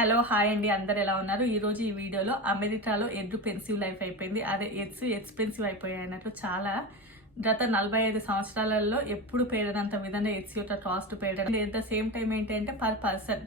Hello hi అండి, అందరు ఎలా ఉన్నారు? ఈరోజు ఈ వీడియోలో అమెరికాలో ఎగ్ పెన్సివ్ లైఫ్ అయిపోయింది. అదే ఎగ్స్ ఎక్స్పెన్సివ్ అయిపోయాయి అన్నట్లు. చాలా గత 45 సంవత్సరాలలో ఎప్పుడు పేడనంత విధంగా ఎగ్స్ యొక్క కాస్ట్ పేడడం. ఎట్ ద సేమ్ టైం ఏంటంటే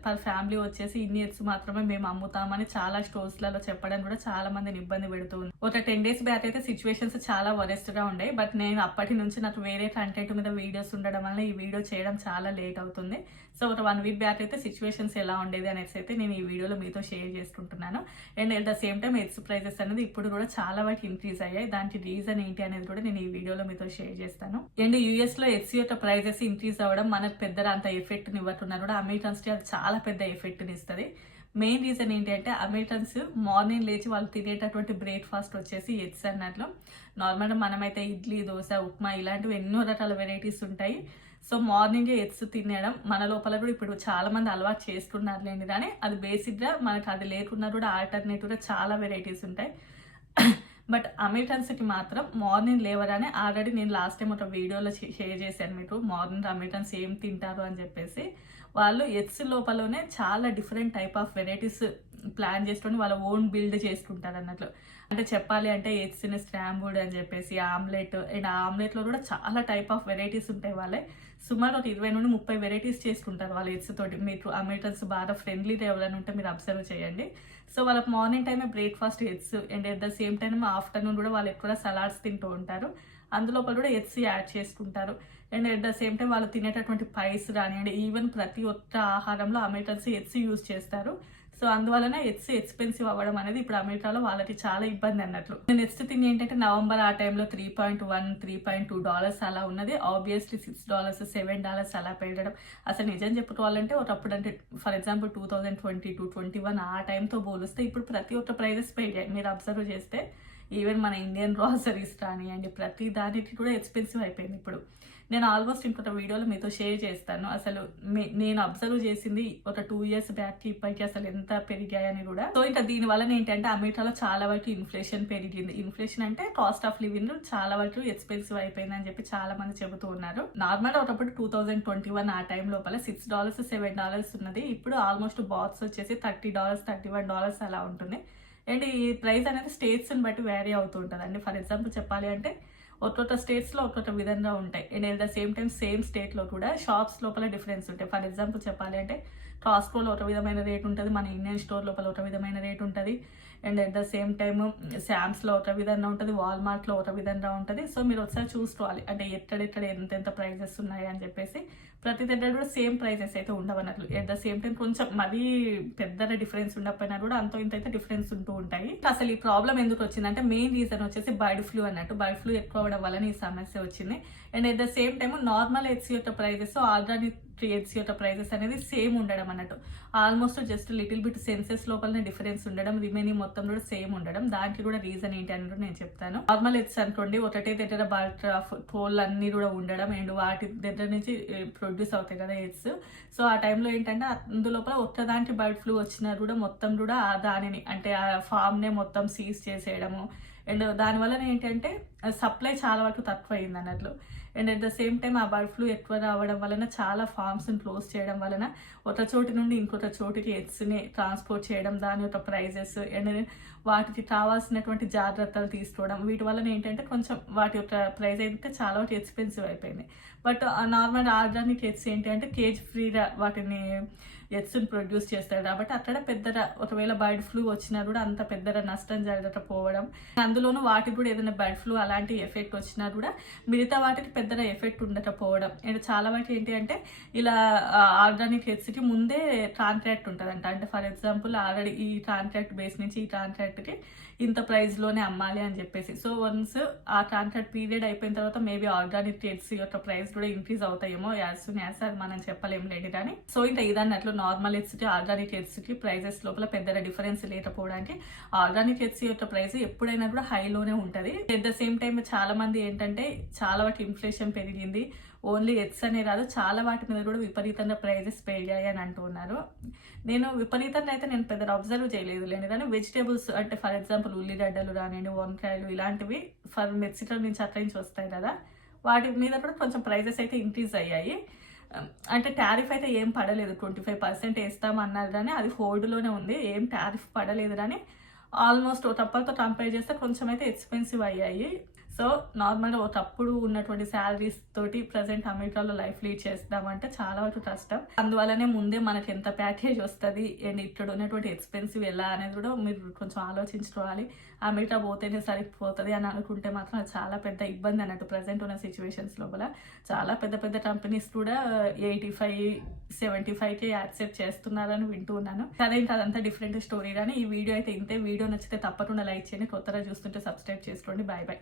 పర్ ఫ్యామిలీ వచ్చేసి ఇన్ని ఎగ్స్ మాత్రమే మేము అమ్ముతామని చాలా స్టోర్స్లలో చెప్పడం కూడా చాలా మందిని ఇబ్బంది పెడుతుంది. ఒక 10 days బ్యాక్ అయితే సిచ్యువేషన్స్ చాలా వరెస్ట్ గా ఉండే. బట్ నేను అప్పటి నుంచి నాకు వేరే కంటెంట్ మీద వీడియోస్ ఉండడం వల్ల ఈ వీడియో చేయడం చాలా లేట్ అవుతుంది. సో ఒక 1 week బ్యాక్ అయితే సిచ్యువేషన్స్ ఎలా ఉండేది అనేసి అయితే నేను ఈ వీడియోలో మీతో షేర్ చేసుకుంటున్నాను. And at the same time eggs prices అనేది ఇప్పుడు కూడా చాలా వరకు ఇంక్రీజ్ అయ్యాయి. దానికి రీజన్ ఏంటి అనేది కూడా నేను ఈ వీడియోలో మీతో షేర్ చేస్తాను. అండ్ యూఎస్ లో ఎగ్స్ యొక్క ప్రైజెస్ ఇంక్రీజ్ అవ్వడం మనకు పెద్ద అంత ఎఫెక్ట్ ఇవ్వట్టున్నారు కూడా అమెరికన్స్ కి అది చాలా పెద్ద ఎఫెక్ట్ ఇస్తుంది. మెయిన్ రీజన్ ఏంటి అంటే అమెరికన్స్ మార్నింగ్ లేచి వాళ్ళు తినేటటువంటి బ్రేక్ఫాస్ట్ వచ్చేసి ఎగ్స్ అన్నట్లు. నార్మల్గా మనమైతే ఇడ్లీ, దోశ, ఉప్మా ఇలాంటివి ఎన్నో రకాల వెరైటీస్ ఉంటాయి. సో మార్నింగే ఎగ్స్ తినడం మన లోపల కూడా ఇప్పుడు చాలా మంది అలవాటు చేసుకున్నారులేండి. కానీ అది బేసిక్గా మనకు అది లేకున్నా కూడా ఆల్టర్నేటివ్గా చాలా వెరైటీస్ ఉంటాయి. బట్ అమెరికన్స్కి మాత్రం మార్నింగ్ లేవగానే ఆల్రెడీ నేను లాస్ట్ టైం ఒక వీడియోలో షేర్ చేశాను మీకు, మార్నింగ్ అమెరికన్స్ ఏం తింటారు అని చెప్పేసి. వాళ్ళు ఎగ్స్ లోపలనే చాలా different type of varieties plan చేసుకొని వాళ్ళ ఓన్ బిల్డ్ చేసుకుంటారు అన్నట్లు. అంటే చెప్పాలి అంటే ఎగ్స్ని స్క్రాంబుల్డ్ అని చెప్పేసి, ఆమ్లెట్, అండ్ ఆమ్లెట్లో కూడా చాలా టైప్ ఆఫ్ వెరైటీస్ ఉంటాయి. వాళ్ళే సుమారు ఒక 20 నుండి 30 వెరైటీస్ చేసుకుంటారు వాళ్ళ ఎగ్స్ తోటి. మీకు అమెరికన్స్ బాగా ఫ్రెండ్లీ ఎవరైనా ఉంటే మీరు అబ్జర్వ్ చేయండి. సో వాళ్ళకి మార్నింగ్ టైమే breakfast eggs, and at the same time afternoon కూడా వాళ్ళు ఎక్కువ సలాడ్స్ తింటూ ఉంటారు. అందులో కూడా ఎగ్స్ యాడ్ చేసుకుంటారు. And at the same time వాళ్ళు తినేటటువంటి పైస్ కానివ్వండి, ఈవెన్ ప్రతి ఒక్క ఆహారంలో అమెరికన్స్ ఎగ్స్ యూజ్ చేస్తారు. సో అందువలన ఎగ్స్ ఎక్స్పెన్సివ్ అవ్వడం అనేది ఇప్పుడు అమెరికాలో వాళ్ళకి చాలా ఇబ్బంది అన్నట్లు. నెక్స్ట్ థింగ్ ఏంటంటే నవంబర్ ఆ టైంలో $3.1, $3.2 అలా ఉన్నది. ఆబ్వియస్లీ $6, $7 అలా పెరగడం. అసలు నిజం చెప్పుకోవాలంటే ఒకప్పుడు అంటే ఫర్ ఎగ్జాంపుల్ 2022, 21 ఆ టైంతో పోలిస్తే ఇప్పుడు ప్రతి ఒక్క ప్రైజెస్ పెరిగాయి. మీరు అబ్జర్వ్ చేస్తే ఈవెన్ మన ఇండియన్ గ్రాసరీస్ కానివ్వండి ప్రతి దానికి కూడా ఎక్స్పెన్సివ్ అయిపోయింది ఇప్పుడు. నేను ఆల్మోస్ట్ ఇంకొక వీడియోలో మీతో షేర్ చేస్తాను. అసలు నేను అబ్జర్వ్ చేసింది ఒక 2 years బ్యాక్ ఇప్పటికి అసలు ఎంత పెరిగాయని కూడా. సో ఇంకా దీని వల్ల ఏంటంటే అమెరికాలో చాలా వరకు ఇన్ఫ్లేషన్ పెరిగింది. ఇన్ఫ్లేషన్ అంటే కాస్ట్ ఆఫ్ లివింగ్ చాలా వరకు ఎక్స్పెన్సివ్ అయిపోయింది అని చెప్పి చాలా మంది చెబుతూ ఉన్నారు. నార్మల్ ఒకప్పుడు 2021 ఆ టైం లోపల $6, $7 ఉన్నది. ఇప్పుడు ఆల్మోస్ట్ బాక్స్ వచ్చేసి $30, $31 అలా ఉంటుంది. అండ్ ఈ ప్రైస్ అనేది స్టేట్స్ని బట్టి వేరీ అవుతూ ఉంటుంది అండి. ఫర్ ఎగ్జాంపుల్ చెప్పాలి అంటే ఒక్కొక్క స్టేట్స్లో ఒక్కొక్క విధంగా ఉంటాయి. And at the same time same స్టేట్లో కూడా షాప్స్ లోపల డిఫరెన్స్ ఉంటాయి. ఫర్ ఎగ్జాంపుల్ చెప్పాలి అంటే కాస్ట్కోలో ఒక విధమైన రేట్ ఉంటుంది, మన ఇండియన్ స్టోర్ లోపల ఒక విధమైన రేట్ ఉంటుంది. And at the same time శామ్స్లో ఒక విధంగా ఉంటుంది, వాల్మార్ట్లో ఒక విధంగా ఉంటుంది. సో మీరు ఒకసారి చూసుకోవాలి అంటే ఎక్కడెక్కడ ఎంతెంత ప్రైజెస్ ఉన్నాయి అని చెప్పేసి. ప్రతి దగ్గర కూడా సేమ్ ప్రైజెస్ అయితే ఉండవన్నట్లు. ఎట్ ద సేమ్ టైం కొంచెం మరీ పెద్దగా డిఫరెన్స్ ఉండకపోయినా కూడా అంతో ఇంత అయితే డిఫరెన్స్ ఉంటూ ఉంటాయి. అసలు ఈ ప్రాబ్లం ఎందుకు వచ్చిందంటే మెయిన్ రీజన్ వచ్చేసి బర్డ్ ఫ్లూ అన్నట్టు. బర్డ్ ఫ్లూ ఎక్కువ అవడం వల్ల ఈ సమస్య వచ్చింది. And at the same time normal eggs యొక్క ప్రైజెస్, ఆర్గానిక్ ఎగ్స్ యొక్క ప్రైజెస్ అనేది సేమ్ ఉండడం అన్నట్టు. ఆల్మోస్ట్ జస్ట్ లిటిల్ బిట్ సెన్సెస్ లోపలనే డిఫరెన్స్ ఉండడం, రిమైనింగ్ మొత్తం కూడా సేమ్ ఉండడం. దానికి కూడా రీజన్ ఏంటి అని నేను చెప్తాను. నార్మల్ ఎగ్స్ అనుకోండి ఒకటే దగ్గర తోళ్ళు అన్ని కూడా ఉండడం, అండ్ వాటి దగ్గర నుంచి ప్రొడ్యూస్ అవుతాయి కదా ఎగ్స్. సో ఆ టైంలో ఏంటంటే అందులోపల ఒక్కదానికి బర్డ్ ఫ్లూ వచ్చినా కూడా మొత్తం కూడా దానిని అంటే ఆ ఫామ్నే మొత్తం సీజ్ చేసేయడము. అండ్ దానివల్ల ఏంటంటే సప్లై చాలా వరకు తక్కువ అయింది అన్నట్లు. And at the same time ఆ బర్డ్ ఫ్లూ ఎక్కువ రావడం వలన చాలా ఫార్మ్స్ని క్లోజ్ చేయడం వలన ఒక చోటి నుండి ఇంకొక చోటికి ఎగ్స్ని ట్రాన్స్పోర్ట్ చేయడం, దాని యొక్క ప్రైజెస్ అండ్ వాటికి కావాల్సినటువంటి జాగ్రత్తలు తీసుకోవడం, వీటి వలన ఏంటంటే కొంచెం వాటి యొక్క ప్రైస్ అయితే చాలా వరకు ఎక్స్పెన్సివ్ అయిపోయింది. బట్ నార్మల్ ఆర్గానిక్ ఎగ్స్ ఏంటి అంటే కేజ్ ఫ్రీగా వాటిని ఎగ్స్ని ప్రొడ్యూస్ చేస్తారు కాబట్టి అక్కడ పెద్దగా ఒకవేళ బర్డ్ ఫ్లూ వచ్చినా కూడా అంత పెద్దగా నష్టం జరగకపోవడం, అందులోనూ వాటికి కూడా ఏదైనా బర్డ్ ఫ్లూ అలాంటి ఎఫెక్ట్ వచ్చినా కూడా మిగతా వాటికి పెద్దగా ఎఫెక్ట్ ఉండకపోవడం. అండ్ చాలా వరకు ఏంటి అంటే ఇలా ఆర్గానిక్ ఎగ్స్కి ముందే కాంట్రాక్ట్ ఉంటుందంట. అంటే ఫర్ ఎగ్జాంపుల్ ఆల్రెడీ ఈ కాంట్రాక్ట్ బేస్ నుంచి ఈ కాంట్రాక్ట్కి ఇంత ప్రైస్లోనే అమ్మాలి అని చెప్పేసి. సో వన్స్ ఆ కాంట్రాక్ట్ పీరియడ్ అయిపోయిన తర్వాత మేబీ ఆర్గానిక్ ఎగ్స్ యొక్క ప్రైస్ కూడా ఇంక్రీజ్ అవుతాయేమో యాజ్ సూన్ యాజ్ అది మనం చెప్పలేము లేదు కానీ. సో ఇంకా ఇదన్నట్లు నార్మల్ ఎగ్స్కి ఆర్గానిక్ ఎగ్స్కి ప్రైజెస్ లోపల పెద్దగా డిఫరెన్స్ లేకపోవడానికి ఆర్గానిక్ ఎగ్స్ యొక్క ప్రైస్ ఎప్పుడైనా కూడా హైలోనే ఉంటుంది. అట్ ద సేమ్ టైం చాలా మంది ఏంటంటే చాలా వాటి ఇన్ఫ్లేషన్ పెరిగింది, ఓన్లీ ఎగ్స్ అనే కాదు చాలా వాటి మీద కూడా విపరీతంగా ప్రైజెస్ పెరిగాయి అని అంటున్నారు. నేను విపరీతంగా అయితే నేను పెద్దగా అబ్జర్వ్ చేయలేదు లేని కానీ వెజిటేబుల్స్ అంటే ఫర్ ఎగ్జాంపుల్ ఉల్లిగడ్డలు కానివ్వండి, వంకాయలు ఇలాంటివి ఫర్ మెక్సికో నుంచి అట్లా నుంచి వస్తాయి కదా, వాటి మీద కూడా కొంచెం ప్రైజెస్ అయితే ఇంక్రీజ్ అయ్యాయి. అంటే టారిఫ్ అయితే ఏం పడలేదు, 25% వేస్తామన్నారు కానీ అది హోల్డ్లోనే ఉంది, ఏం టారిఫ్ పడలేదు కానీ ఆల్మోస్ట్ తప్పలతో కంపేర్ చేస్తే కొంచెం అయితే ఎక్స్పెన్సివ్ అయ్యాయి. సో నార్మల్గా ఒకప్పుడు ఉన్నటువంటి శాలరీస్ తోటి ప్రజెంట్ అమెరికాలో లైఫ్ లీడ్ చేస్తామంటే చాలా వరకు కష్టం. అందువల్లనే ముందే మనకి ఎంత ప్యాకేజ్ వస్తుంది అండ్ ఇక్కడ ఉన్నటువంటి ఎక్స్పెన్సివ్ ఎలా అనేది కూడా మీరు కొంచెం ఆలోచించుకోవాలి. అమెరికా పోతేనే సరిపోతుంది అని అనుకుంటే మాత్రం అది చాలా పెద్ద ఇబ్బంది అన్నట్టు. ప్రజెంట్ ఉన్న సిచ్యువేషన్స్ లోపల చాలా పెద్ద పెద్ద కంపెనీస్ కూడా 85-75కే యాక్సెప్ట్ చేస్తున్నారని వింటూ ఉన్నాను. కానీ ఇంకా అదంతా డిఫరెంట్ స్టోరీ. కానీ ఈ వీడియో అయితే ఇంతే. వీడియో నచ్చితే తప్పకుండా లైక్ చేయండి, కొత్తగా చూస్తుంటే సబ్స్క్రైబ్ చేసుకోండి. Bye bye.